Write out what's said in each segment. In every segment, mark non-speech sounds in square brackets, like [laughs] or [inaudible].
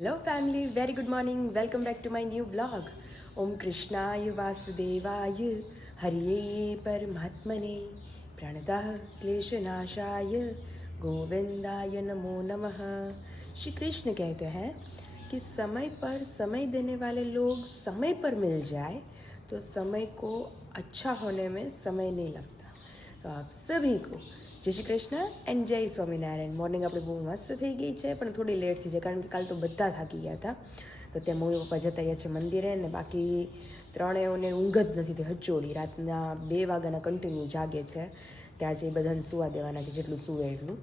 Hello family very good morning welcome back to my new blog ओम कृष्णाय वासुदेवाय हरिये परमात्मने प्रणतः क्लेशनाशाय गोविंदाय नमो नमः श्री कृष्ण कहते हैं कि समय पर समय देने वाले लोग समय पर मिल जाए तो समय को अच्छा होने में समय नहीं लगता। तो आप सभी को જય શ્રી કૃષ્ણ એન્ડ જય સ્વામિનારાયણ. મોર્નિંગ આપણે બહુ મસ્ત થઈ ગઈ છે, પણ થોડી લેટ થઈ છે, કારણ કે કાલ તો બધા થાકી ગયા હતા. તો ત્યાં મમ્મી પપ્પા જતા રહ્યા છે મંદિરે ને બાકી ત્રણેયોને ઊંઘ જ નથી થઈ, હચોડી. રાતના બે વાગ્યાના કન્ટિન્યુ જાગે છે ત્યાં જે બધાને સુવા દેવાના છે, જેટલું સુવે એટલું.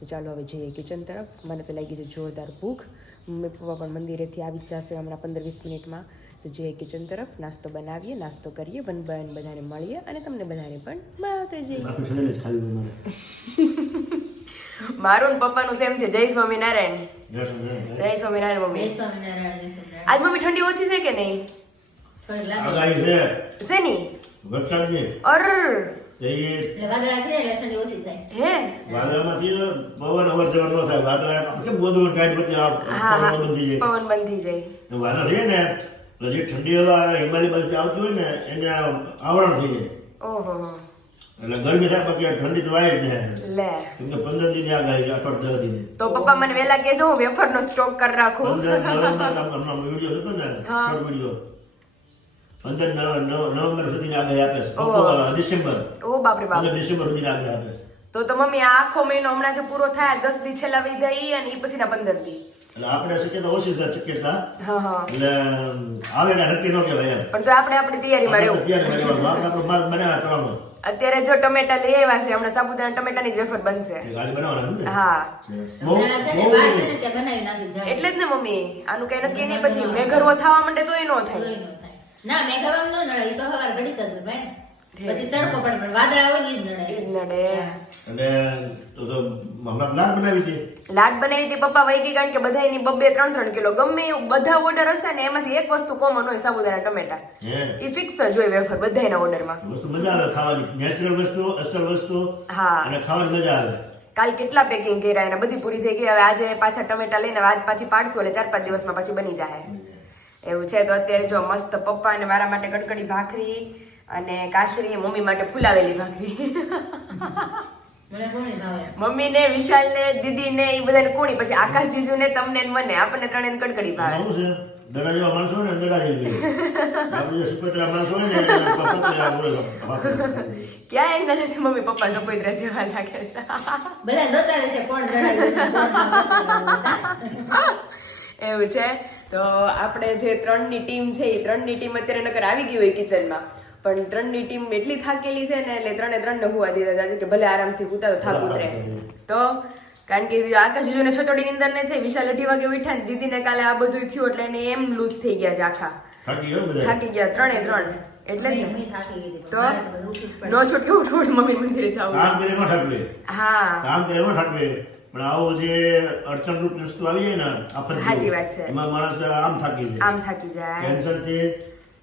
તો ચાલો હવે જઈએ કિચન તરફ. મને તો લાગી છે જોરદાર ભૂખ. મમ્મી પપ્પા પણ મંદિરેથી આવી જ જશે હમણાં પંદર વીસ મિનિટમાં. તો જે કિચન તરફ નાસ્તો બનાવીએ નાસ્તો કરીએ વન બાય વન બધાને મળીએ અને તમને બધાને પણ મળાવતા જઈએ. મારે [laughs] પપ્પાનું સેમ છે જય સ્વામિનારાયણ. જય સ્વામિનારાયણ. મમ્મી. સ્વામિનારાયણ, આજ મમ્મી ઠંડી ઓછી છે કે નહીં? શેની અર પવન બધું ટાઈમ પછી આ હા હા. પવન બંધ થઈ જાય. એટલે જે ઠંડી હવા હિમાલય બાજુ આવતી હોય ને એને આવરણ થઈ જાય. ઓહો. એટલે ગરમી થાય બાકી ઠંડી તો આવી જ જાય લે. કેમ કે પંદર દિનની આગાહી છે અઠવાડ દસ દિન. તો પપ્પા મને વેલા કેજો હું વેફરનો સ્ટોક કરી રાખું. પંદર નવેમ્બર હમણાં વીડિયો હતો ને શોર્ટ વીડિયો પંદર નવેમ્બર નવ- આ ગાય આપે છે. ડિસેમ્બર. ઓ બાપરે બાપ. ડિસેમ્બર સુધી આ ગાય આપે છે. તો તો મમ્મી આખો મહિનો હમણાંથી પૂરો થાય દસ દી છેલ્લા વિધા ઈ અને ઈ પછીના પંદર દી. એટલે આપણે શક્યતા ઓછી છે શક્યતા હા હા. એટલે આવે ને નક્કી ન કહેવાય એમ. પણ તો આપણે આપણી તૈયારીમાં રહેવું આપણે રહેવાનું. આપણે આપણો માલ બનાવવા કરવાનો. અત્યારે જો ટમેટા લઈ આવ્યા છે હમણાં સાબુદાણા ટમેટાની વેફર બનશે? હા. એટલે જ ને મમ્મી. આનું કઈ નક્કી નહીં પછી મેં ઘરવો થવા માંડે તોય ન થાય. ના મેં ગરમ ન નડે એ તો હવાર ઘડી જ ભાઈ. પછી તડકો પણ પણ વાદળા હોય ને ઈ જ ઈ જ નડે. નડે અને તો તો હમણાં લાડ બનાવી હતી? લાડ બનાવી હતી પપ્પા વહી ગઈ કારણ કે બધા એની બબ્બે ત્રણ ત્રણ કિલો. ગમે એવું બધા ઓર્ડર હશે ને એમાંથી એક વસ્તુ કોમન હોય સાબુદાણા ટમેટા. ઈ એ ફિક્સ જ હોય વેફર બધાના ઓર્ડરમાં વસ્તુ મજા આવે ખાવાની. નેચરલ વસ્તુ અસલ વસ્તુ હા. અને ખાવાની મજા આવે. કાલ કેટલા પેકિંગ કર્યા એના બધી પૂરી થઈ ગઈ. હવે આજે પાછા ટમેટા લઈને આજ પાછી પાડશું એટલે ચાર પાંચ દિવસમાં પછી બની જાય. એવું છે તો અત્યારે જો મસ્ત પપ્પા અને મારા માટે કડકડી ભાખરી અને કાશરી મમ્મી માટે ફુલાવેલી ભાખરી. મમ્મી ને મમ્મીને વિશાલને દીદીને એ બધાને કોણી પછી આકાશ જીજુને તમને ને મને. આપણને ત્રણેય કડકડી ભાવે. દડા જેવા માણસો ને દડા જેવી સુપેતરા માણસો ને. ક્યાં એંગલ છે મમ્મી પપ્પા સફેદ જેવા લાગે છે. બધા જોતા રહેશે કોણ ન. એવું છે? તો આપણે જે ત્રણની ટીમ છે એ ત્રણની ટીમ અત્યારે નગર આવી ગઈ હોય કિચનમાં પણ ત્રણની ટીમ એટલી થાકેલી છે ને એટલે ત્રણે ત્રણને હુવા દીધા છે કે ભલે આરામથી હુતા તો થાક ઉતરે. તો કારણ કે આકાશ જીજુને છોટોડી નીંદર નહીં થઈ વિશાલ અઢી વાગે ઉઠ્યા ને દીદીને કાલે આ બધું થયું એટલે એને એમ લૂઝ થઈ ગયા છે આખા. થાકી ગયો બધા થાકી ગયા ત્રણે ત્રણ. એટલે ને. તો. નો છોટકે ઉઠવું મમ્મી મંદિરે જાઉં કામ કરે ન ઠકવે હા. કામ કરે ન ઠકવે પણ આવો જે અડચણરૂપ વસ્તુ આવી જાય ને આપણને સાચી વાત છે. એમાં માણસ આમ થાકી જાય. આમ થાકી જાય. ટેન્શનથી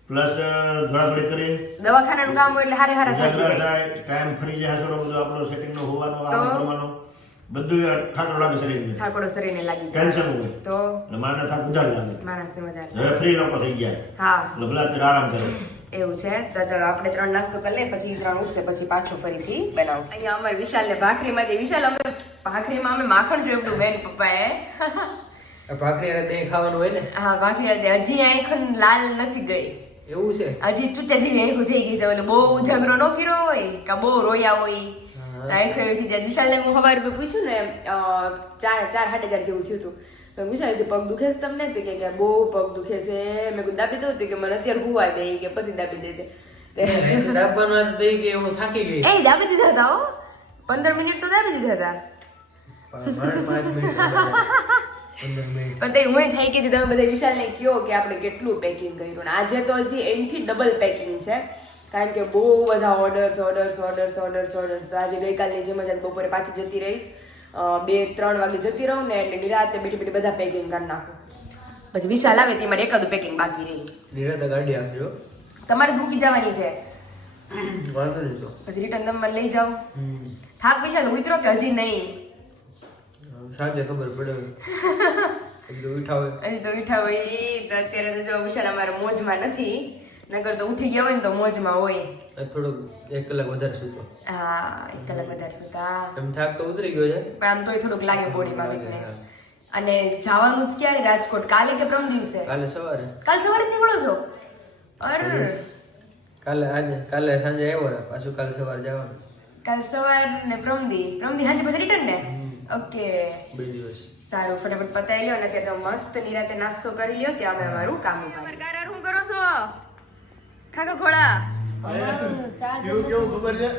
પ્લસ દોડાદોડી કરી દવાખાનાનું કામ હોય એટલે હારે હારે થાય ટાઈમ ફરી જાય હસરો બધો આપણો સેટિંગનો હોવાનો આ કરવાનો. બધું ઠાકોર લાગે શરીરને થાકોડો શરીરને લાગી ટેન્શન હોય. તો? અને માણસને થાક વધારે લાગે. માણસને મજા હવે ફ્રી લોકો થઈ ગયા. હા. એટલે ભલા આરામ કરે. એવું છે? તો ચાલો આપણે ત્રણ નાસ્તો કરી લઈએ પછી ત્રણ ઉઠશે પછી પાછો ફરીથી બનાવશું. અહીંયા અમારે વિશાલને ભાખરીમાં જે વિશાલ અમે ભાખરીમાં અમે માખણ જોયું બેન પપ્પાએ. એ ભાખરી અને દહીં ખાવાનું હોય ને? હા ભાખરી હતી. હજી આંખન લાલ નથી ગઈ. એવું છે? હજી ચૂચા જેવી આખું થઈ ગઈ છે. ઓલો બહુ ઉજાગરો ન કર્યો હોય કે બહુ રોયા હોય. તો આંખો એવી થઈ જાય. વિશાલને હું સવારે મેં પૂછ્યું ને ચાર ચાર સાડા ચાર જેવું થયું હતું. વિશાલ જે પગ દુખે છે તમને તો કે બહુ પગ દુખે છે. મેં કીધું દાબી દઉં કે મને અત્યારે હુવા દે કે પછી દાબી દેજે. છે દાબવાનું દહીં કે હું થાકી ગઈ. એ દાબી દીધા હતા હો. પંદર મિનિટ તો દાબી દીધા હતા. પાંચ મિનિટ. [laughs] પણ તે હું થઈ ગઈ તમે બધા વિશાલને કહો કે આપણે કેટલું પેકિંગ કર્યું ને આજે તો હજી એનથી ડબલ પેકિંગ છે. કારણ કે બહુ બધા orders orders orders orders orders તો આજે ગઈકાલની જેમ જ બપોરે પાછી જતી રહીશ. બે ત્રણ વાગે જતી રહું ને એટલે નિરાતે બેઠી બેઠી બધા પેકિંગ કરી નાખું. પછી વિશાલ આવે તે મારે એકાદું પેકિંગ બાકી રહી. નિરાતે ગાડી આપજો. તમારે મૂકી જવાની છે. પછી રિટર્ન તમે લઈ જાઓ. થાક વિશાલ ઉતરો કે હજી નહીં. સાંજે ખબર પડે [laughs] હજી તો ઉઠા હોય. તો અત્યારે તો જો વિશાલ અમારે મોજમાં નથી. નગર તો ઉઠી ગયા હોય ને તો મોજમાં હોય. થોડુંક એક કલાક વધારે સૂતો. હા એક કલાક વધારે સૂતા. એમ થાક તો ઉતરી ગયો છે? પણ આમ તોય થોડુંક લાગે બોડીમાં વીકનેસ અને જવાનું જ ક્યારે? રાજકોટ? કાલે કે પ્રમ દિવસે? કાલે સવારે. કાલ સવારે નીકળો છો? અર. કાલે આજે કાલે સાંજે આવ્યો પાછું કાલે સવારે જવાનું. કાલે સવાર ને પ્રમદી. પ્રમદી સાંજે પછી રિટર્ન ને? ઓકે બે દિવસ સારું ફટાફટ પતાવી લ્યો અને ત્યાં તો મસ્ત નિરાતે નાસ્તો કરી લ્યો ત્યાં અમે અમારું કામ ઉપાડીએ. શું કરો છો? ખાખા ખોળા કેવું કેવું ખબર છે?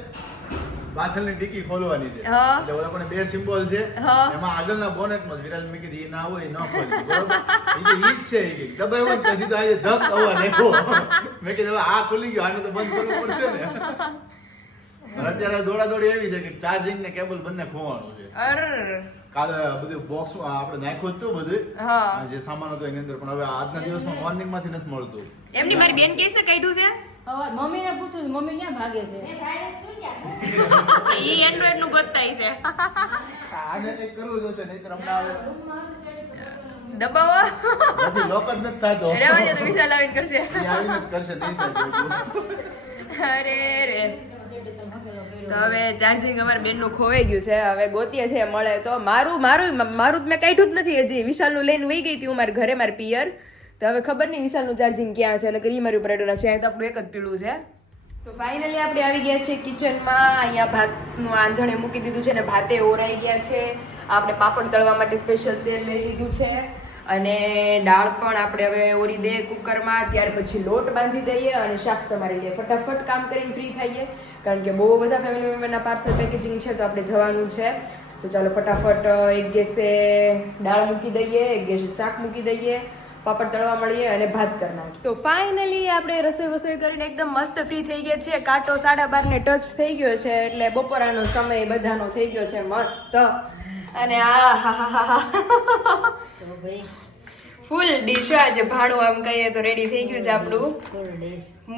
પાછળની ડીકી ખોલવાની છે. એટલે ઓલા પણ બે સિમ્બોલ છે. હા. એમાં આગળના બોનેટમાં વિરાલ મેં કીધી ના હોય ન ખોલજો બરોબર? જ છે ઈ કે હોય પછી તો આજે ધક અવાજ મેં કીધું હવે આ ખુલી ગયો આને તો બંધ કરવું પડશે ને. અત્યારે દોડા દોડી એવી છે કે ચાર્જિંગ ને કેબલ બંને ખોવાનું છે. અર. કાલે બધું બોક્સ આપણે નાખ્યું હતું બધું. હા. જે સામાન હતો એની અંદર પણ હવે આજના દિવસમાં મોર્નિંગમાંથી નથી મળતું. એમની મારી બેન કેસ ને કાઢ્યું છે? મમ્મી ને પૂછું મમ્મી ક્યાં ભાગે છે? ઈ એન્ડ્રોઈડનું ગોતતાય છે. આને કઈ કરવું જોશે નહીતર હમણાં આવે. દબાવો. નથી લોક જ નથી થતો. રહેવા દે તો વિશાલ આવીને કરશે. આવીને જ કરશે નહીં થાય અરે રે. તો હવે ચાર્જિંગ અમારા બેનનું ખોવાઈ ગયું છે, હવે ગોતીએ છે મળે તો. મારું મારું મારું જ મેં કાઢ્યું જ નથી હજી. વિશાલનું લઈને વહી ગઈ હતી હું મારા ઘરે, મારા પિયર. તો હવે ખબર નહીં વિશાલનું ચાર્જિંગ ક્યાં છે અને કરી મારી ઉપર અડું નાખશે તો એક જ પીળું છે. તો ફાઇનલી આપણે આવી ગયા છે કિચનમાં અહીંયા ભાતનું આંધણે મૂકી દીધું છે અને ભાતે ઓરાઈ ગયા છે. આપણે પાપડ તળવા માટે સ્પેશિયલ તેલ લઈ લીધું છે. અને દાળ પણ આપણે હવે ઓરી દઈએ કુકરમાં, ત્યાર પછી લોટ બાંધી દઈએ અને શાક સમારી લઈએ. ફટાફટ કામ કરીને ફ્રી થઈએ. કારણ કે બહુ બધા ફેમિલી મેમ્બરના પાર્સલ પેકેજિંગ છે, તો આપણે જવાનું છે. તો ચાલો ફટાફટ એક ગેસે દાળ મૂકી દઈએ, એક ગેસે શાક મૂકી દઈએ, પાપડ તળવા મળીએ અને ભાત કરી નાખીએ. તો ફાઇનલી આપણે રસોઈ વસોઈ કરીને એકદમ મસ્ત ફ્રી થઈ ગયા છે કાંટો સાડા બારને ટચ થઈ ગયો છે, એટલે બપોરાનો સમય બધાનો થઈ ગયો છે. મસ્ત. અને આ હા હા હા ફૂલ ડીશ આજે ભાણું આમ કહીએ તો રેડી થઈ ગયું છે આપણું.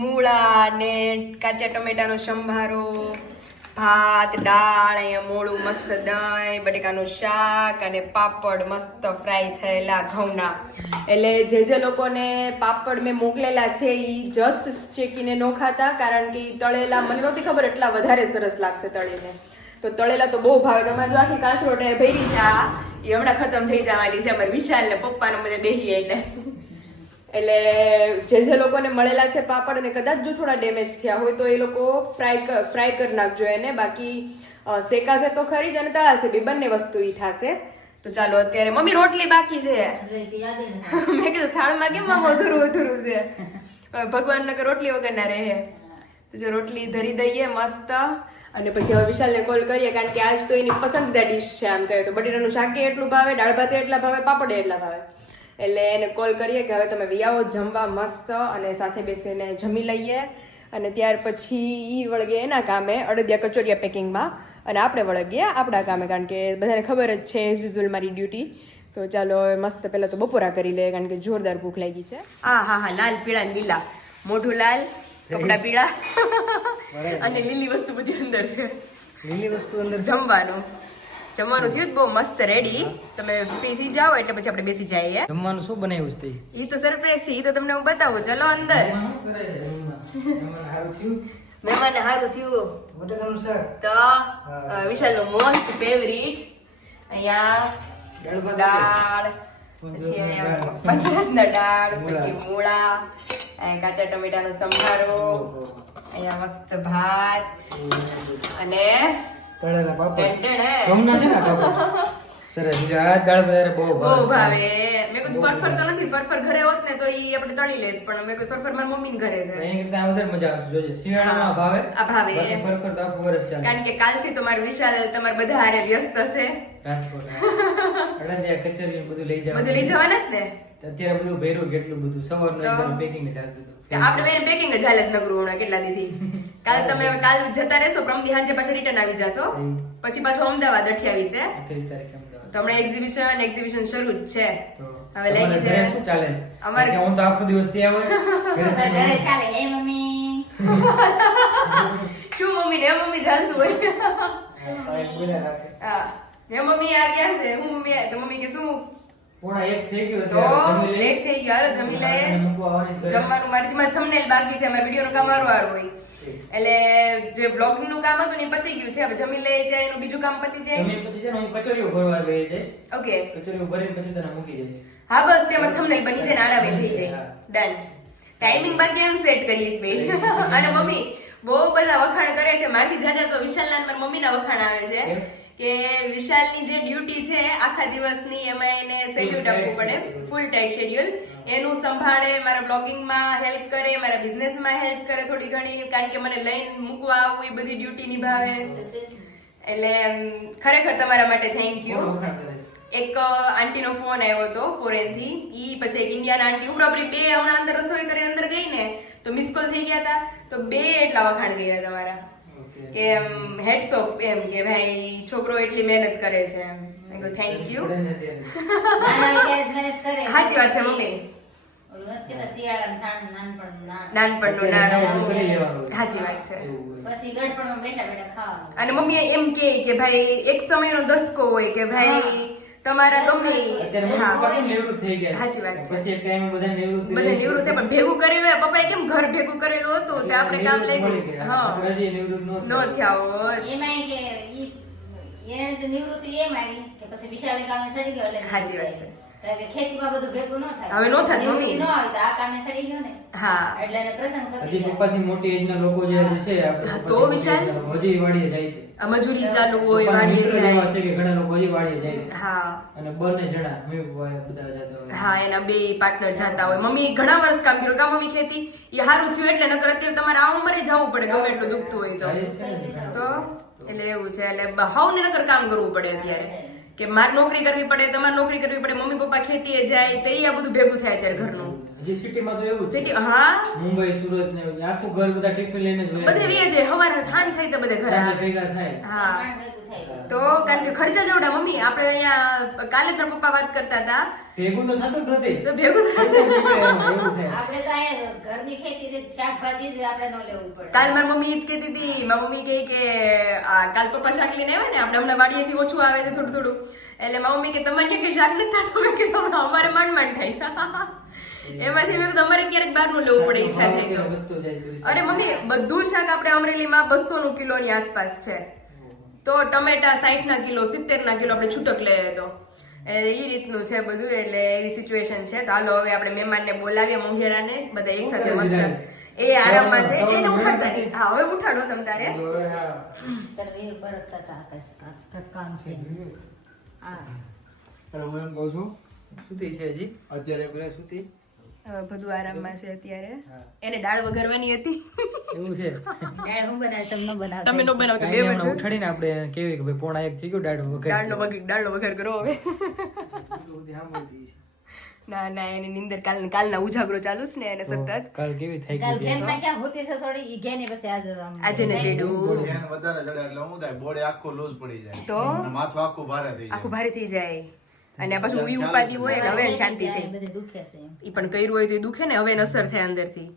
મૂળા ને કાચા ટમેટાનો સંભારો ભાત દાળ અહીંયા મોળું મસ્ત દહીં બટેકાનું શાક અને પાપડ મસ્ત ફ્રાય થયેલા ઘઉંના. એટલે જે જે લોકોને પાપડ મેં મોકલેલા છે એ જસ્ટ શેકીને ન ખાતા કારણ કે તળેલા મને નહોતી ખબર એટલા વધારે સરસ લાગશે તળીને. તો તળેલા તો બહુ ભાવે. તમારે આખી કાચરોટ એ ભરી છે એ હમણાં ખતમ થઈ જવાની છે. વિશાલ ને પપ્પાને બધે બેહી એટલે. એટલે જે જે લોકોને મળેલા છે પાપડ અને કદાચ જો થોડા ડેમેજ થયા હોય તો એ લોકો ફ્રાય ફ્રાય કરી નાખજો એને. બાકી શેકાશે તો ખરી જ અને તળાશે બી. બંને વસ્તુ ઈ થશે. તો ચાલો અત્યારે મમ્મી રોટલી બાકી છે. મેં કીધું થાળમાં કેમ અધુરું અધૂરું છે? ભગવાન નગર રોટલી વગર ના રહે. જો રોટલી ધરી દઈએ મસ્ત, અને પછી હવે વિશાલને કોલ કરીએ કારણ કે આજ તો એની પસંદીદા ડીશ છે, આમ કહે તો બટેટાનું શાકે એટલું ભાવે, દાળ ભાતે એટલા ભાવે, પાપડે એટલા ભાવે. એટલે એને કોલ કરીએ કે હવે તમે વિયાવો જમવા મસ્ત, અને સાથે બેસીને જમી લઈએ. અને ત્યાર પછી એ વળગે એના કામે અડદિયા કચોરિયા પેકિંગમાં અને આપણે વળગીએ આપણા કામે, કારણ કે બધાને ખબર જ છે એઝ યુઝ્યુઅલ મારી ડ્યુટી તો ચાલો મસ્ત પહેલાં તો બપોરા કરી લે કારણ કે જોરદાર ભૂખ લાગી છે. હા હા હા, લાલ, પીળા, લીલા. મોઢું લાલ કપડા પીળા. અને લીલી વસ્તુ બધી અંદર છે. લીલી વસ્તુ અંદર જમવાનું. જમવાનું થયું બહુ મસ્ત રેડી તમે ફ્રી જાઓ એટલે પછી આપણે બેસી જઈએ. જમવાનું શું બનાવ્યું છે? ઈ તો સરપ્રાઈઝ છે. ઈ તો તમને હું બતાવું. ચલો અંદર. મહેમાન સારું થયું? તો વિશાલ નો મોસ્ટ ફેવરિટ અહીંયા દાળ પછી અહીંયા પંચરત્ન દાળ પછી મૂળા કાચા ટમેટાનો સંભારો અહીંયા મસ્ત ભાત અને તળેલા પાપડ. ઘઉંના છે ને [laughs] સરસ આ દાળ વધારે બહુ બહુ ભાવે. ભાવે મેં કીધું ફરફર તો નથી ફરફર ઘરે હોત ને તો ઈ આપણે તળી લેત પણ મેં કીધું ફરફર મારી મમ્મીને ઘરે છે. એની કરતા વધારે મજા આવશે જોજે. શિયાળામાં ભાવે? આ ભાવે. ફરફર તો આખું વર્ષ ચાલે. કારણ કે કાલથી તો વિશાલ તમારે બધા હારે વ્યસ્ત હશે. રાજકોટ અડદિયા કચેરી બધું લઈ જાવ બધું લઈ જવાના જ ને? અત્યારે બધું ભેરું કેટલું બધું? સવારનું પેકિંગ જ આવતું હતું. આપણે બેન પેકિંગ જ હાલે નગરું હમણાં કેટલા દીધી. [laughs] કાલ તમે હવે કાલ જતા રહેશો પ્રમદી હાંજે પાછા રિટર્ન આવી જાશો. પછી પાછો અમદાવાદ અઠ્યાવીસે. 28 તારીખે. તો હમણાં એક્ઝિબિશન એક્ઝિબિશન શરૂ જ છે. હવે લઈ ગઈ છે શું ચાલે? અમારે- કે હું તો આખો દિવસ ત્યાં હોય. ઘરે ચાલે. હે મમ્મી. [laughs] શું મમ્મી? ને મમ્મી ચાલતું હોય. હા હે. મમ્મી આ ગયા છે? હું મમ્મી તો મમ્મી કે શું? પોણા એક થઈ ગયું તો. લેટ થઈ ગયો. હાલો જમી ઘરે. જમવાનું મારી માં થંબનેલ બાકી છે. મારા વિડીયોનું કામ વારવાર હોય. એટલે જે બ્લોગિંગનું કામ હતું ને એ પતી ગયું છે. હવે જમી લઈએ ત્યાં એનું બીજું કામ પતી જાય? જમીન પછી છે ને હું કચોરીઓ ભરવા ગઈ જઈશ. ઓકે કચોરીઓ ભરીને પછી તને મૂકી જઈશ હા બસ તેમાં થંબનેલ બની જાય ને આરામે થઈ જાય ડન ટાઈમિંગ બાકી એમ સેટ કરીએ [laughs] બેન અને મમ્મી બહુ બધા વખાણ કરે છે. મારથી જાજા તો વિશાલ વિશાલના મમ્મી મમ્મીના વખાણ આવે છે? કે વિશાલની જે ડ્યુટી છે આખા દિવસની એમાં એને સેલ્યુટ આપવું પડે. ફૂલ ટાઈમ શેડ્યુલ એનું સંભાળે મારા બ્લોગિંગમાં હેલ્પ કરે મારા બિઝનેસમાં હેલ્પ કરે થોડી ઘણી કારણ કે મને લઈને મૂકવા આવું એ બધી ડ્યુટી નિભાવે. એટલે ખરેખર તમારા માટે થેન્ક યુ? એક આંટીનો ફોન આવ્યો હતો ફોરેનથી ઈ પછી એક ઇન્ડિયાના આંટી ઉપરાપરી બે હમણાં અંદર રસોઈ કરી અંદર ગઈ ને તો મિસ કોલ થઈ ગયા હતા. તો બે એટલા વખાણ ગયા તમારા. કે હેડ્સ ઓફ એમ કે ભાઈ છોકરો એટલી મહેનત કરે છે એમ થેન્ક યુ. નાના. સાચી વાત છે, મમ્મી. નાનપણનું લેવાનું. સાચી વાત છે. અને મમ્મી એમ કે કે ભાઈ એક સમયનો દસકો હોય કે ભાઈ તમારા સાચી વાત છે. ટાઈમે બધા નિવૃત્ત પણ ભેગું કરેલું હોય પપ્પાએ કેમ ઘર ભેગું કરેલું હતું? તે આપણે કામ લઈ ગયું. હા. આપણે હજી નિવૃત્ત ન થયા. હોત એમાંય કે એને તો નિવૃત્તિ એમ આવી કે પછી વિશાળે કામે સડી ગયો એટલે સાચી વાત છે. ખેતીમાં બધું ભેગું ન થાય. હવે નો થાય, મમ્મી. ન આવે તો આ કામે સડી ગયો ને. હા. એટલે પ્રસંગ પતી. પપ્પાથી મોટી એજના લોકો જે છે આપણે હા, પપ્પાથી તો વિશાલ? હજી વાડીએ જાય છે. મજૂરી ચાલુ હોય વાડીએ જાય. છે કે ઘણા લોકો વાડીએ જાય છે. હા. અને બંને જણા મમ્મી બધા જતા હોય. હા એના બે પાર્ટનર જતા હોય. મમ્મી ઘણા વર્ષ કામ કર્યું. કા મમ્મી ખેતી એ સારું થયું એટલે નકર અત્યારે તમારે આ ઉંમરે જવું પડે ગમે એટલું દુખતું હોય તો. ને. તો એટલે એવું છે. એટલે હાઉને નકર કામ કરવું પડે અત્યારે. કે મારે નોકરી કરવી પડે તમારે નોકરી કરવી પડે મમ્મી પપ્પા ખેતીએ જાય તો એ આ બધું ભેગું થાય અત્યારે ઘરનું. હજી સિટીમાં તો એવું સિટી હા? મુંબઈ સુરત ને. આખું ઘર બધા ટિફિન લઈને જ બધે વે છે હવારે થાન થઈ તો બધે ઘરે આવે. ભેગા થાય. હા. તો કારણ કે ખર્ચા જોડા મમ્મી આપણે અહીંયા કાલે જ પપ્પા વાત કરતા હતા. ભેગું તો થતું જ નથી. તો ભેગું થાય આપણે તો અહીંયા ઘરની ખેતી શાકભાજી જ આપણે ન લેવું પડે. કાલ મારી મમ્મી જ કહેતી હતી. મારી મમ્મી કહે કે આ કાલ પપ્પા શાક લઈને આવ્યા ને આપણે હમણાં વાડીએથી ઓછું આવે છે થોડું થોડું. એટલે મારી મમ્મી કે તમારે કે શાક નથી થતું? કે અમારે મન મન થાય છે. એમાંથી મેં તમારે અમારે ક્યારેક બહારનું લેવું પડે ઈચ્છા થાય તો. બધું. અરે મમ્મી બધું શાક આપણે અમરેલીમાં બસો નું કિલોની આસપાસ છે. તો ટમેટા સાઠ ના કિલો સિત્તેર ના કિલો આપણે છૂટક લઈએ તો. એ રીતનું છે બધું એટલે એવી સિચ્યુએશન છે. તો હાલો હવે આપણે મહેમાનને બોલાવીએ મોંઘેરાને બધા એક સાથે મસ્ત. એ આરામમાં છે. એને ઉઠાડતા હા હવે ઉઠાડો તમ તારે. હા. તને વીર થતા આકાશ કામ છે. હા. અરે હું એમ કહું છું સુતી છે હજી? અત્યારે પેલા સુતી બધું આરામમાં છે અત્યારે. એને દાળ વઘારવાની હતી. એવું છે? દાળ હું બનાવી તમને બનાવ તમે નો બનાવતો બે આપણે કેવી કે ભાઈ પોણા એક થઈ ગયું દાઢ વગર દાળનો વઘાર દાળનો વઘાર કરો હવે. ના ના એની નિંદર કાલ કાલના ઉજાગરો ચાલુ છે ને એને સતત. કાલ કેવી થઈ કાલ ગઈ ઘેનમાં ક્યાં હોતી છે થોડી ઈ ગેને પછી આજ આજે ને જેડું ગેન વધારે ચડે એટલે હું થાય? બોડી આખો લૂઝ પડી જાય. તો? માથું આખું ભારે થઈ જાય. આખું ભારે થઈ જાય. અને પછી હું ઉઈ ઉપાધિ હોય એટલે હવે શાંતિ થઈ. ઈ પણ કર્યું હોય તો એ દુખે ને હવે અસર થાય અંદરથી.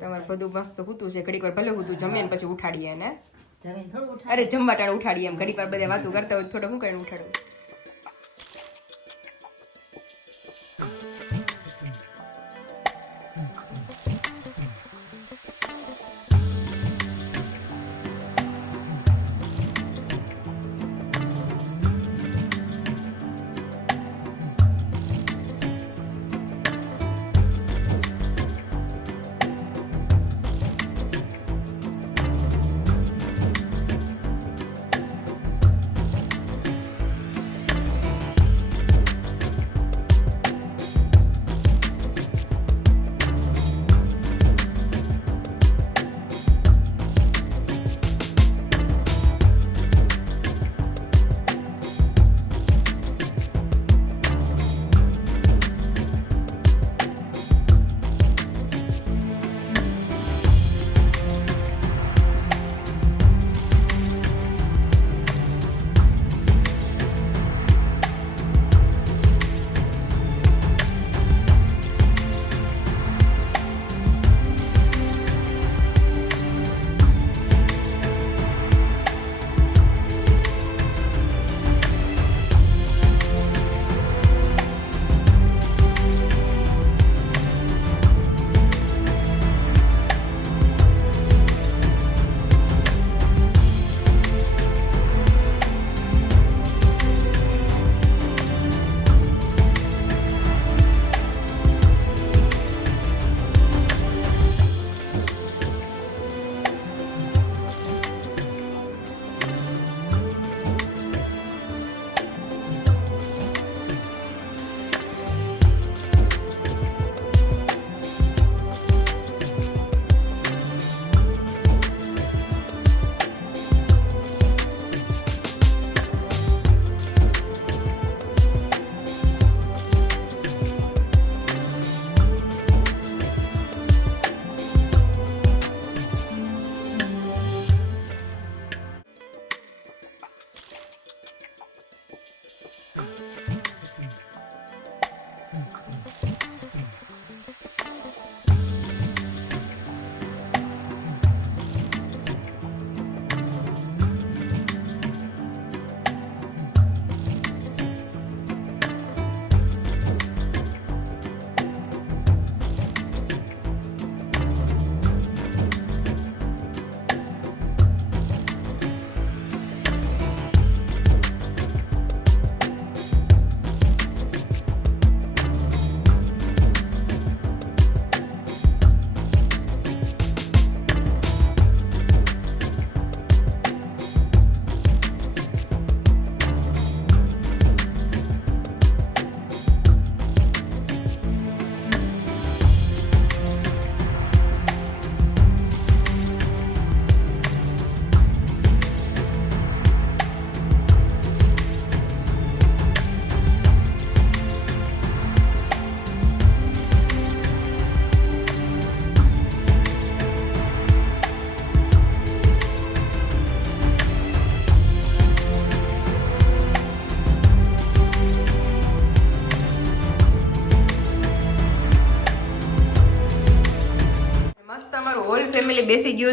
તમારે બધું મસ્ત હૂતું છે. ઘડીક વાર ભલે હૂતું જમીએ ને પછી ઉઠાડીએ ને. અરે જમવા ટાણે ઉઠાડીએ એમ. ઘડીક વાર બધા વાતું કરતા હોય તો થોડા હું કરીને ઉઠાડું?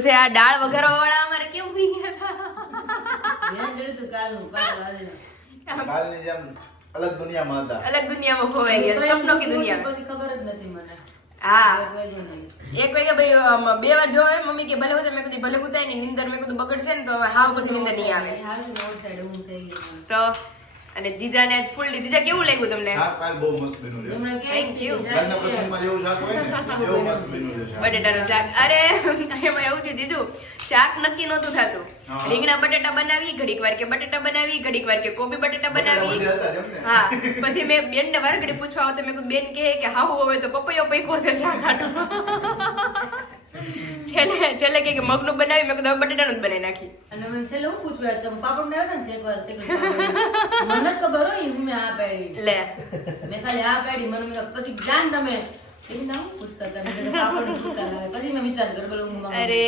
છે? આ દાળ વઘારવા વાળા અમારે કેમ પી ગયા અલગ દુનિયામાં હતા. અલગ દુનિયામાં ખોવાઈ ગયા. સપનો કી દુનિયા ખબર જ નથી મને હા. એક વાગે ભાઈ બે વાર જોવે મમ્મી કે ભલે મેં કીધું ભલે હોતા ની નીંદર મેં કીધું બગડશે ને તો હાવ પછી નીંદર નહીં આવે. તો અને જીજાને ફૂલ જીજા કેવું લાગ્યું તમને? શાક કાલ બહુ મસ્ત બન્યું છે. હમણાં કેવું Thank છે you. કે લગ્ન પ્રસંગમાં જેવું શાક હોય ને [laughs] એવું મસ્ત બન્યું છે બટેટાનું શાક. અરે એમાં એવું છે જીજુ શાક નક્કી નહોતું થતું. હા. રીંગણા બટેટા બનાવી ઘડીક વાર કે બટેટા બનાવી ઘડીક વાર કે કોબી બટેટા બનાવી? હા. [laughs] પછી મેં બેન ને વાર ઘડી પૂછવા આવતા મેં બેન કહે કે હાહુ હવે તો પપૈયો પૈકો છે શાક આટલું છેલ્લે છેલ્લે કે મગનું બનાવી મેં કીધું બટેટાનું જ બનાવી નાખી અને મને છેલ્લે હું પૂછવા તમે પાપડ ને આવ્યા ને પાપડ. મને ખબર હોય હું મેં આ પાડી. લે. મેં ખાલી આ પાડી મને મેં પછી જાન તમે. એવી ના હું પૂછતા હતા મેં કીધું પાપડનું પૂછતા હતા. પછી મેં વિચાર કર્યો બોલો હું મામા અરે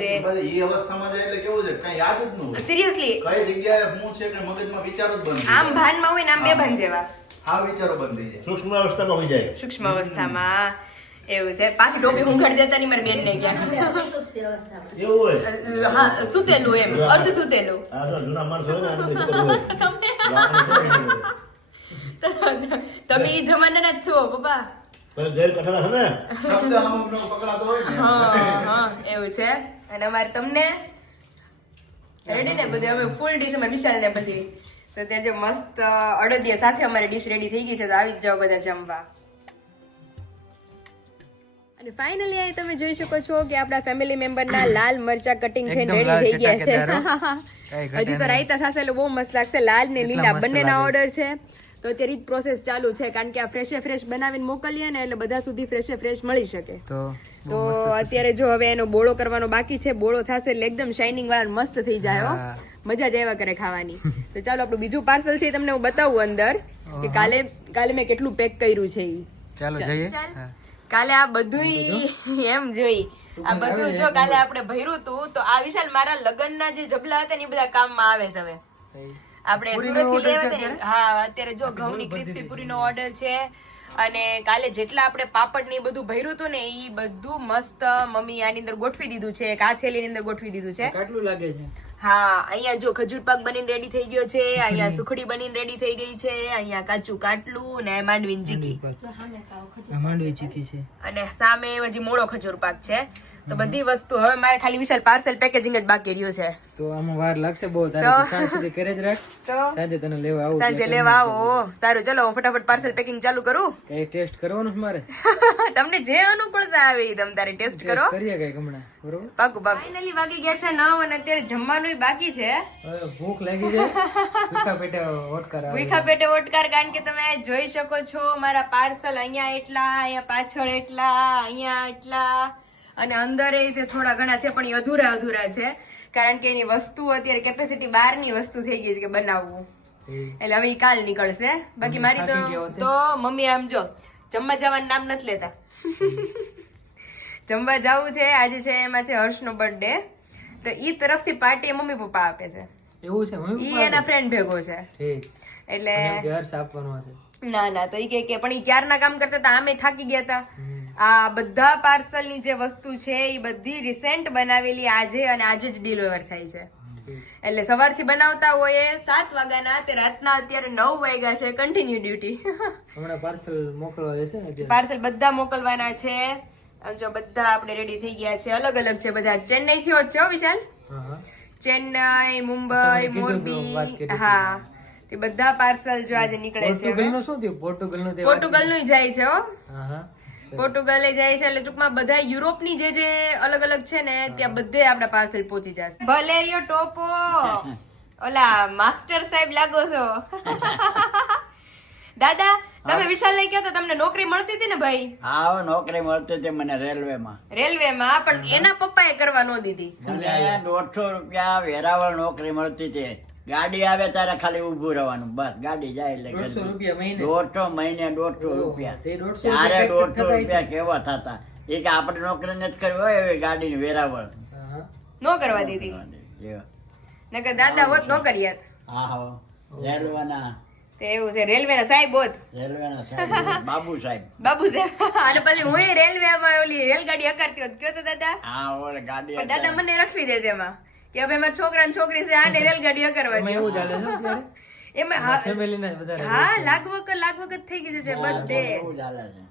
રે. પછી એ અવસ્થામાં જાય એટલે કેવું છે? કઈ યાદ જ ન હોય. સિરિયસલી. કઈ જગ્યાએ હું છે કે મગજમાં વિચારો જ બંધ થઈ આમ જાય. ભાનમાં હોય ને આમ બે ભાન જેવા. આ વિચારો બંધ થઈ જાય. સૂક્ષ્મ અવસ્થામાં હોઈ જાય. સૂક્ષ્મ અવસ્થામાં. એવું છે. પાછી ટોપી હુંઘાડી દેતા નહીં મારી બેન ને ગયા. હા સુતેલું એમ અર્ધ સુતેલું. ને. [laughs] તમે ઈ જમાનાના જ છો પપ્પા. ને? ને હા હા એવું છે. અને અમારે તમને રેડી ને બધું? અમે ફૂલ ડીશ અમારે વિશાલ ને પછી. તો અત્યારે જો મસ્ત અડદિયા સાથે અમારી ડીશ રેડી થઈ ગઈ છે તો આવી જ જાઓ બધા જમવા. અને ફાઇનલી અહીં તમે જોઈ શકો છો કે આપણા ફેમિલી મેમ્બરના લાલ મરચા કટિંગ થઈને રેડી થઈ ગયા છે. [laughs] હજી તો રાયતા થશે એટલે બહુ મસ્ત લાગશે. લાલ ને લીલા બંનેના ઓર્ડર છે. તો અત્યારે જ પ્રોસેસ ચાલુ છે કારણ કે આ ફ્રેશે ફ્રેશ બનાવીને મોકલીએ ને એટલે બધા સુધી ફ્રેશે ફ્રેશ મળી શકે. તો તો અત્યારે જો હવે એનો બોળો કરવાનો બાકી છે બોળો થશે એટલે એકદમ શાઇનિંગ વાળા મસ્ત થઈ જાય મજા જ આવ્યા કરે ખાવાની. તો ચાલો આપણું બીજું પાર્સલ છે તમને હું બતાવું અંદર કે કાલે કાલે મેં કેટલું પેક કર્યું છે એ ચાલો જઈએ. કાલે આ બધું એમ જોઈ. આ બધું જો કાલે આપણે ભર્યું તું તો આ વિશાલ મારા લગ્નના જે જબલા હતા ને એ બધા કામમાં આવે છે હવે. આપણે સુરતથી લેવા ને હા અત્યારે જો ઘઉંની ક્રિસ્પી પૂરીનો ઓર્ડર છે અને કાલે જેટલા આપણે પાપડ ને એ બધું ભર્યું હતું ને એ બધું મસ્ત મમ્મી આની અંદર ગોઠવી દીધું છે એક આ થેલીની અંદર ગોઠવી દીધું છે. કેટલું લાગે છે? હા અહીંયા જો ખજૂર પાક બનીને રેડી થઈ ગયો છે અહીંયા સુખડી બનીને રેડી થઈ ગઈ છે અહીંયા કાચું કાટલું ને માંડવી ચીકી. માંડવી ચીકી છે. અને સામે હજી મોળો ખજૂર પાક છે. તો બધી વસ્તુ. હવે મારે ખાલી વિશાલ પાર્સલ પેકેજિંગ જ બાકી રહ્યું છે. તો આમાં વાર લાગશે બહુ. તારે સાંજ સુધી કરે જ રાખ. [laughs] તો? સાંજે તને લેવા આવું સાંજે લેવા આવો. સારું. ચલો હું ફટાફટ પાર્સલ પેકિંગ ચાલુ કરું. [laughs] કઈ ટેસ્ટ કરવાનું છે મારે? [laughs] તમને જે અનુકૂળતા આવે એ તમ તારે ટેસ્ટ કરો. કરીએ કઈ હમણાં. બરોબર? પાકું પાકું. ફાઇનલી વાગી ગયા છે નવ અને અત્યારે જમવાનું બાકી છે. ભૂખ લાગી છે ભૂખા પેટે ઓટકાર ભૂખા પેટે ઓટકાર કારણ કે તમે જોઈ શકો છો મારા પાર્સલ અહીંયા એટલા અહીંયા પાછળ એટલા અહીંયા એટલા. અને અંદર એ થોડા ઘણા છે પણ એ અધૂરા અધૂરા છે. કારણ કે એની વસ્તુ અત્યારે કેપેસિટી બહારની વસ્તુ થઈ ગઈ છે કે બનાવવું. એટલે હવે એ કાલ નીકળશે. બાકી મારી તો તો મમ્મી આમ જો જમવા જવાનું નામ નથી લેતા. જમવા જવું છે આજે છે એમાં છે હર્ષનો બર્થડે તો ઈ તરફથી પાર્ટી મમ્મી પપ્પા આપે છે. એવું છે મમ્મી ઈ એના ફ્રેન્ડ ભેગો છે. એટલે ઘર સાફ કરવાનો છે ના ના તો ઈ કે કે પણ ઈ ક્યારના કામ કરતા હતા આમે થાકી ગયા હતા. આ બધા પાર્સલની જે વસ્તુ છે એ બધી રિસેન્ટ બનાવેલી આજે અને આજે જ ડિલિવર થાય છે. એટલે સવારથી બનાવતા હોય સાત વાગ્યાના તે રાતના અત્યારે નવ વાગ્યા છે કન્ટિન્યુ ડ્યુટી હમણાં પાર્સલ મોકલવા જશે ને પાર્સલ બધા મોકલવાના છે. જો બધા આપણે રેડી થઈ ગયા છે. અલગ અલગ છે બધા. ચેન્નઈ થી જ છે વિશાલ? ચેન્નઈ મુંબઈ મોરબી હા. તે બધા પાર્સલ જો આજે નીકળે છે પોર્ટુગલનું જાય છે હા હા. પોર્ટુગલે જાય છે એટલે ટૂંકમાં બધા યુરોપની જે જે અલગ અલગ છે ને ત્યાં બધે આપણા પાર્સલ પહોંચી જશે. ભલેરિયો ટોપો. [laughs] ઓલા માસ્ટર સાહેબ લાગો છો. [laughs] દાદા તમે વિશાલ ને કહો તો તમને નોકરી મળતી હતી ને ભાઈ? હા નોકરી મળતી હતી મને રેલવેમાં. રેલવેમાં પણ એના પપ્પાએ કરવા ન દીધી. મને દોઢસો રૂપિયા વેરાવળ નોકરી મળતી હતી. ગાડી આવે ત્યારે ખાલી ઊભું રહેવાનું બસ ગાડી જાય એટલે દોઢસો રૂપિયા મહિને? દોઢસો મહિને દોઢસો રૂપિયા. તે દોઢસો ત્યારે રૂપિયા દોઢસો રૂપિયા કેવા થતા? એ કે આપણે નોકરી નથી કરવી હોય એવી ગાડી વેરાવળ. નો કરવા દીધી. નકર દાદા હોત નો કર્યાત. હા હો. રેલવેના તે એવું છે રેલવેના સાહેબ હોત. રેલવેના સાહેબ [laughs] બાબુ સાહેબ. બાબુ સાહેબ. અને પછી હું રેલવેમાં ઓલી રેલગાડી અકારતી હોત. કયો તો દાદા? હા ઓલે ગાડી દાદા મને રખવી દે તેમાં. કે હવે અમારા છોકરા ને છોકરી છે આને રેલગાડીઓ કરવાની. એવું ચાલે છે એમાં હા- ફેમિલી ના વધારે હા લાગવગ લાગવગ જ થઈ ગઈ છે બધે. એવું છે.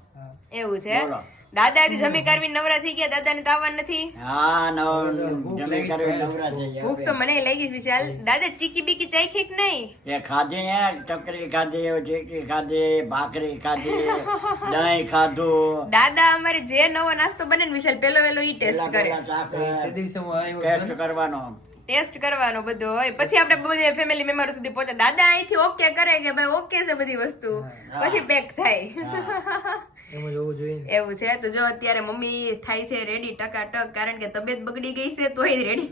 એવું છે? બોલો. દાદા જમી કરવી નવરા થઈ ગયા દાદા ને તાવન નથી. હા નવ જમી કરવી નવરા થઈ ગયા. ભૂખ તો મને લાગી વિશાલ. દાદા ચીકી બીકી ચાખી કે નહીં? એ ખાધી હે ચકરી ખાધી ચીકી ખાધી ભાખરી ખાધી દહીં ખાધું. દાદા અમારે જે નવો નાસ્તો બને ને વિશાલ પેલો વેલો ઈ ટેસ્ટ કરે. ટેસ્ટ કરવાનો. ટેસ્ટ કરવાનો બધો હોય. પછી આપણે બધે ફેમિલી મેમ્બર સુધી પહોંચે દાદા અહીંથી ઓકે કરે કે ભાઈ ઓકે છે બધી વસ્તુ. પછી પેક થાય. એવું છે? તો જો અત્યારે મમ્મી થાય છે રેડી ટકાટક કારણ કે તબિયત બગડી ગઈ છે તોય રેડી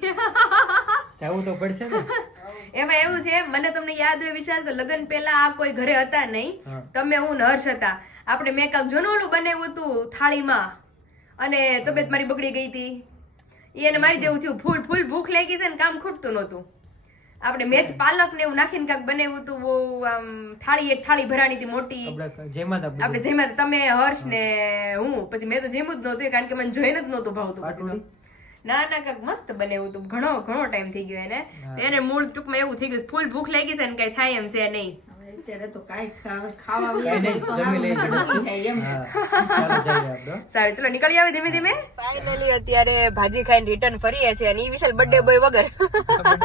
જવું તો પડશે ને. એમાં એવું છે મને તમને યાદ હોય વિશાલ તો લગ્ન પહેલા આ કોઈ ઘરે હતા નહીં. તમે હું ને હર્ષ હતા. આપણે મેકઅપ જો ને ઓલું બનાવ્યું હતું થાળીમાં. અને તબિયત મારી બગડી ગઈ હતી. એને મારી જેવું થયું. ફૂલ ફૂલ ભૂખ લાગી છે ને કામ ખૂટતું નહોતું. આપણે મેથ પાલક ને એવું નાખીને કાંક બનાવ્યું હતું બહુ આમ થાળી એક થાળી ભરાણી હતી મોટી. આપણે જેમાં તમે હર્ષ ને હું પછી મેં તો જેમ જ નહોતું કારણ કે મને જોઈને જ નહોતું ભાવતું. ના ના કાંક મસ્ત બનાવ્યું હતું ઘણો ઘણો ટાઈમ થઈ ગયો એને. એને મૂળ ટૂંકમાં એવું થઈ ગયું ફૂલ ભૂખ લાગી છે ને કઈ થાય એમ છે નહીં. અત્યારે તો કાંઈ ખાવા. હા સારું ચલો નીકળી આવે ધીમે ધીમે. ફાઇનલી અત્યારે ભાજી ખાઈને રિટર્ન ફરીએ છે અને ઈ વિશાલ બર્થડે બોય વગર.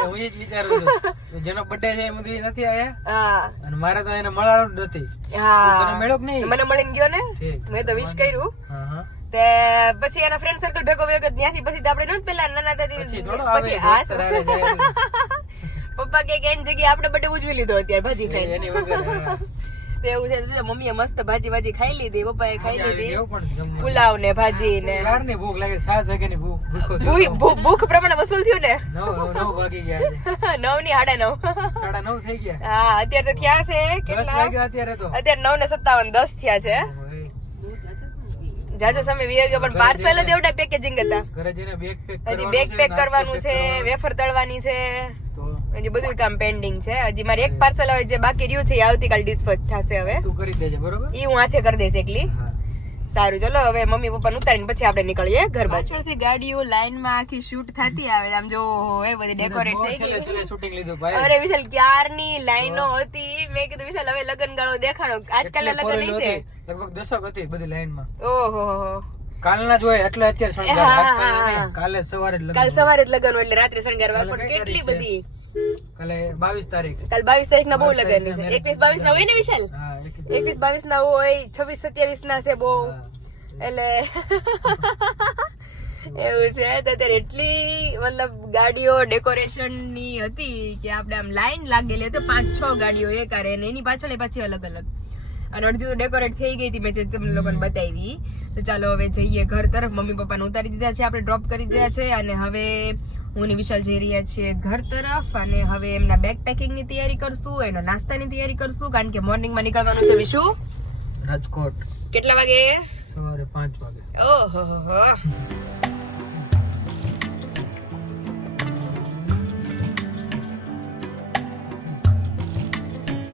હું એ જ વિચારું છું જેનો બર્થડે છે એ બધું નથી આયા. હા. અને મારે તો એને મળવાનું જ નથી. હા. તને મળ્યો કે નહીં? મને મળીને ગયો ને? મેં તો વિશ કર્યું. હા હા. તે પછી એના ફ્રેન્ડ સર્કલ ભેગો ભેગો ત્યાંથી પછી તો આપણે નહોતું પેલા નાના દાદી પછી તે- પપ્પા કે એની જગ્યાએ આપણે બધે ઉજવી લીધો અત્યારે ભાજી ખાઈ એની વગર હા. [laughs] તો એવું છે મમ્મીએ મસ્ત ભાજી ભાજી ખાઈ લીધી પપ્પાએ ખાઈ લીધી. પુલાવ ને ભાજી ને ભૂખ લાગે સાત વાગ્યાની ભૂખ ભૂખો પ્રમાણે વસૂલ થયું ને? નવ વાગી ગયા છે. [laughs] નવની સાડા નવ. સાડા નવ થઈ ગયા. હા અત્યારે તો થયા છે કેટલા? અત્યારે તો. અત્યારે નવ ને સત્તાવન દસ થયા છે. જાજો સમય વીર ગયો પણ પાર્સલ જ એવડા પેકેજિંગ હતા. ઘરે બેગ પેક હજી બેગ પેક કરવાનું છે. વેફર તળવાની છે. તો હજી બધું કામ પેન્ડિંગ છે. હજી મારે એક પાર્સલ હવે જે બાકી રહ્યું છે એ આવતીકાલ ડિસ્પેચ થશે હવે. તું કરી દેજે બરોબર? એ હું હાથે કરી દઈશ એકલી. સારું ચલો હવે મમ્મી પપ્પા ઉતારીને પછી આપણે નીકળીએ ઘર પાછળથી ગાડીઓ લાઈનમાં આખી શૂટ થતી આવે આમ જો એ બધી ડેકોરેટ થઈ ગઈ. શૂટિંગ લીધું ભાઈ. અરે વિશાલ ક્યારની લાઈનો હતી? મેં કીધું વિશાલ હવે લગન ગાળો દેખાડો આજકાલ લગન નહીં છે લગભગ દશક હતી બધી લાઈનમાં. ઓહો કાલના જોઈએ એટલે અત્યારે શણગાર. કાલે સવારે કાલ સવારે જ લગન હોય એટલે રાત્રે શણગારવા કાલે પણ કેટલી બધી? કાલે બાવીસ તારીખ. કાલ બાવીસ તારીખ ના બહુ લગન છે. એકવીસ બાવીસ ના હોય ને વિશાલ? હા એક એકવીસ બાવીસ ના હોય છવ્વીસ સત્યાવીસ ના છે બહુ. એટલે એવું છે. તો અત્યારે એટલી મતલબ ગાડીઓ ડેકોરેશનની હતી કે આપણે આમ લાઈન લાગેલી હતી. પાંચ છ ગાડીઓ એક આરે અને એની પાછળ એ પાછી અલગ અલગ અને અડધી તો ડેકોરેટ થઈ ગઈ હતી મેં જે તમને લોકોને બતાવી. તો ચાલો હવે જઈએ ઘર તરફ. મમ્મી પપ્પાને ઉતારી દીધા છે આપણે ડ્રોપ કરી દીધા છે અને હવે હું ને વિશાલ જઈ રહ્યા છીએ ઘર તરફ અને હવે એમના બેગ પેકિંગની તૈયારી કરશું એનો નાસ્તાની તૈયારી કરશું કારણ કે મોર્નિંગમાં નીકળવાનું છે વિશુ. રાજકોટ. કેટલા વાગે? સવારે પાંચ વાગે. ઓહો